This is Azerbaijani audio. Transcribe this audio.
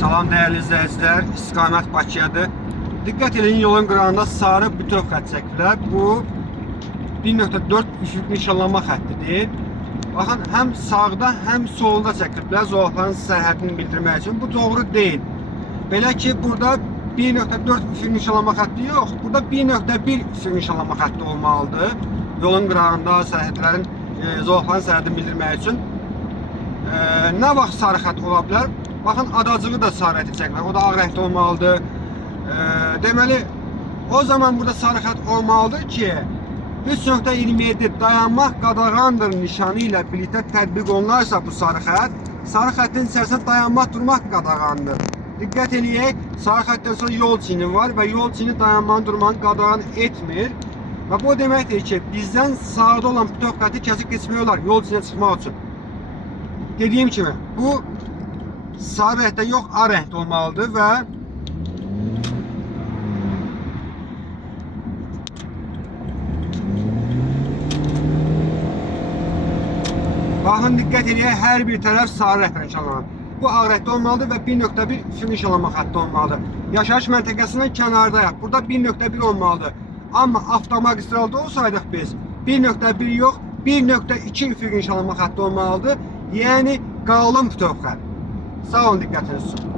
Salam değerli izleyiciler, istiqamət Bakıyadır. Dikkat edin, yolun qırağında sarı bütöv xətt çəkdilər. Bu 1.4 üfüq nişanlanma xəttidir. Baxın, həm sağda, həm solda çəkdilər zolaqların sərhədini bildirmək üçün. Bu doğru deyil. Belə ki, burada 1.4 üfüq nişanlanma xətti yox, burada 1.1 üfüq nişanlanma xətti olmalıdır. Yolun qırağında sərhədlərin, zolaqların sərhədini bildirmək üçün. Nə vaxt sarı xətt ola bilər? Baxın, adacığı da sarı xətt çəkirlər. O da ağ rəngdə olmalıdır. Deməli, o zaman burada sarı xətt olmalıdır ki, 3.27 dayanmaq qadağandır nişanı ilə birlikdə tətbiq olunarsa bu sarı xəttin içərisində dayanmaq, durmaq qadağandır. Diqqət eləyək, sarı xəttdən sonra yol çini var və yol çini dayanmanı, durmanı qadağan etmir. Və bu deməkdir ki, bizdən sağda olan bütöv xətti kəsib keçmək olar yol çinə çıxmaq üçün. Dediyim kimi, bu sarı rəngdə yox, ağ rəngdə olmalıdır və baxın, diqqət edək, hər bir tərəf sarı rənglə nişanlanır. Bu ağ rəngdə olmalıdır və 1.1 üfüq nişanlanma xətti olmalıdır. Yaşayış məntəqəsindən kənardayıq. Burada 1.1 olmalıdır. Amma avtomagistralda olsaydıq biz 1.1 yox, 1.2 üfüq nişanlanma xətti olmalıdır. Yəni qalın bütöv xətt. Sağ olun, diqqətiniz üçün.